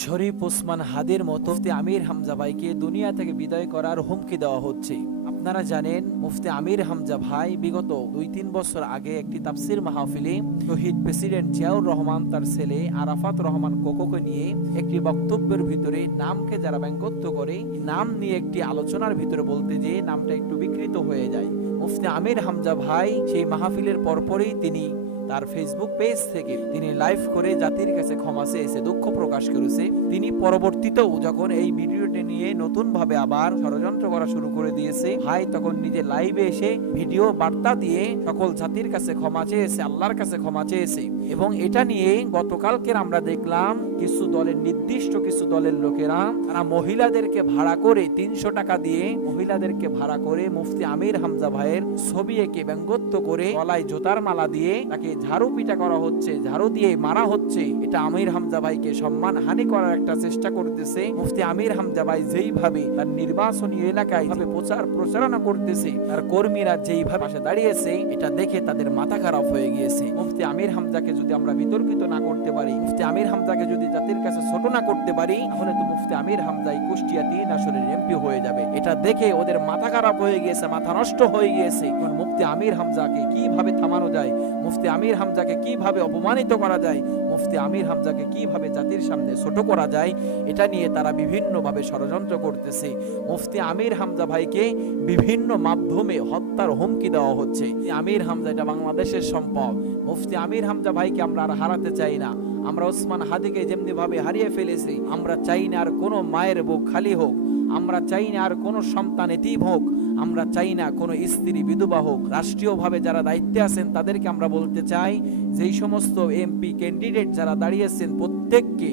শরীফ ওসমান হাদির মতো আমির হামজা ভাইকে দুনিয়া থেকে বিদায় করার হুমকি দেওয়া হচ্ছে। আপনারা জানেন, মুফতি আমির হামজা ভাই বিগত দুই তিন বছর আগে একটি তাফসির মাহফিলে শহীদ প্রেসিডেন্ট জিয়াউর রহমান তার ছেলে আরাফাত রহমান কোকোকে নিয়ে একটি বক্তব্যের ভিতরে নামকে যারা ব্যঙ্গত্ব করে নাম নিয়ে একটি আলোচনার ভিতরে বলতে যে নামটা একটু বিকৃত হয়ে যায়। মুফতি আমির হামজা ভাই সেই মাহফিলের পরপরই তিনি তার ফেসবুক পেজ থেকে তিনি লাইভ করে জাতির কাছে ক্ষমা চেয়েছে, দুঃখ প্রকাশ করেছে। তিনি পরবর্তীতেও যখন এই ভিডিওটি নিয়ে নতুন ভাবে আবার ষড়যন্ত্র করা শুরু করে দিয়েছে ভাই তখন নিজে লাইভে এসে ভিডিও বার্তা দিয়ে সকল জাতির কাছে ক্ষমা চেয়েছে, আল্লাহর কাছে ক্ষমা চেয়েছে। এবং এটা নিয়ে গতকালকের আমরা দেখলাম, কিছু দলের নির্দিষ্ট কিছু দলের লোকেরা, তারা মহিলাদেরকে ভাড়া করে তিনশো টাকা দিয়ে মহিলাদেরকে ভাড়া করে মুফতি আমির হামজা ভাইয়ের ছবি এঁকে ব্যঙ্গত্ব করে গলায় জোতার মালা দিয়ে তাকে ঝাড়ু পিটা করা হচ্ছে, ঝাড়ু দিয়ে মারা হচ্ছে, এটা আমির হামজা ভাইকে সম্মান হানি করার একটা চেষ্টা করতেছে। মুফতি আমির হামজা ভাই যেইভাবে তার নির্বাচনী এলাকায় ভাবে প্রচার প্রচারণা করতেছে, তার কর্মীরা যেইভাবে পাশে দাঁড়িয়েছে, এটা দেখে তাদের মাথা খারাপ হয়ে গিয়েছে। মুফতি আমির হামজাকে যদি আমরা বিতর্কিত না করতে পারি, মুফতি আমির হামজাকে যদি জাতির কাছে ছোট না করতে পারি, তাহলে তো মুফতি আমির হামজাই কুষ্টিয়া তিন আসনের এমপি হয়ে যাবে। এটা দেখে ওদের মাথা খারাপ হয়ে গিয়েছে, মাথা নষ্ট হয়ে গিয়েছে। এখন মুফতি আমির হামজাকে কীভাবে থামানো যায়? মুফতি আমির হামজাকে কীভাবে অপমানিত করা যায়? মুফতি আমির হামজাকে কীভাবে জাতির সামনে ছোট করা যায়? এটা নিয়ে তারা বিভিন্নভাবে ষড়যন্ত্র করতেছে। মুফতি আমির হামজা ভাইকে বিভিন্ন মাধ্যমে হত্যার হুমকি দেওয়া হচ্ছে। আমির হামজা, এটা বাংলাদেশের সম্পদ। মুফতি আমির হামজা ভাইকে আমরা আর হারাতে চাই না। আমরা ওসমান হাদিকে যেমনি ভাবে হারিয়ে ফেলেছি, আমরা চাই না আর কোনো মায়ের বুক খালি হোক। আমরা চাই না আর কোনো সন্তান এতিম হোক। আমরা চাই না কোনো স্ত্রী, বিধবা হোক, রাষ্ট্রীয়ভাবে যারা দায়িত্বে আছেন তাদেরকে আমরা বলতে চাই যেই সমস্ত এমপি ক্যান্ডিডেট যারা দাঁড়িয়েছেন প্রত্যেককে,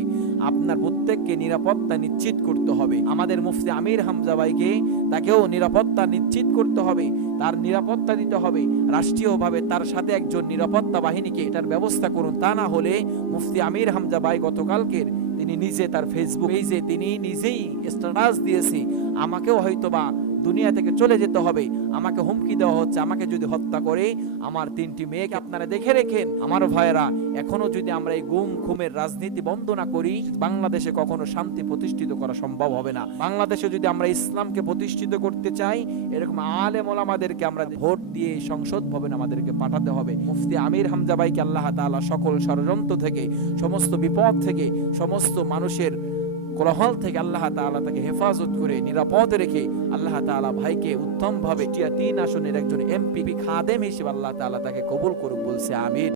আপনার প্রত্যেককে নিরাপত্তা নিশ্চিত করতে হবে। আমাদের মুফতি আমির হামজা ভাইকে তাকেও নিরাপত্তা নিশ্চিত করতে হবে, তার নিরাপত্তা দিতে হবে, রাষ্ট্রীয়ভাবে তার সাথে একজন নিরাপত্তা বাহিনীকে এটার ব্যবস্থা করুন। তা না হলে মুফতি আমির হামজা ভাই গতকালকের তিনি নিজে তার ফেসবুক পেজে তিনি নিজেই স্ট্যাটাস দিয়েছে। আমাকেও হয়তোবা দুনিয়া থেকে চলে যেতে হবে। আমাকে হুমকি দেওয়া হচ্ছে, আমাকে যদি হত্যা করে, আমার তিনটি মেয়েকে আপনারা দেখে রেখেন। আমার ভাইয়েরা, এখনও যদি আমরা এই গুম, খুমের রাজনীতি বন্ধ না করি, বাংলাদেশে কখনো শান্তি প্রতিষ্ঠিত করা সম্ভব হবে না। বাংলাদেশে যদি আমরা ইসলামকে প্রতিষ্ঠিত করতে চাই, এরকম আলেম ওলামাদেরকে আমরা ভোট দিয়ে সংসদ ভবন আমাদেরকে পাঠাতে হবে। মুফতি আমির হামজা ভাইকে আল্লাহ তাআলা সকল ষড়যন্ত্র থেকে, সমস্ত বিপদ থেকে, সমস্ত মানুষের কোলাহল থেকে আল্লাহ তাআলা তাকে হেফাজত করে নিরাপদ রেখে আল্লাহ তাআলা ভাইকে উত্তম ভাবে তিন আসনের একজন এমপি খাদেম হিসেবে আল্লাহ তাআলা তাকে কবুল করুক বলছে আমির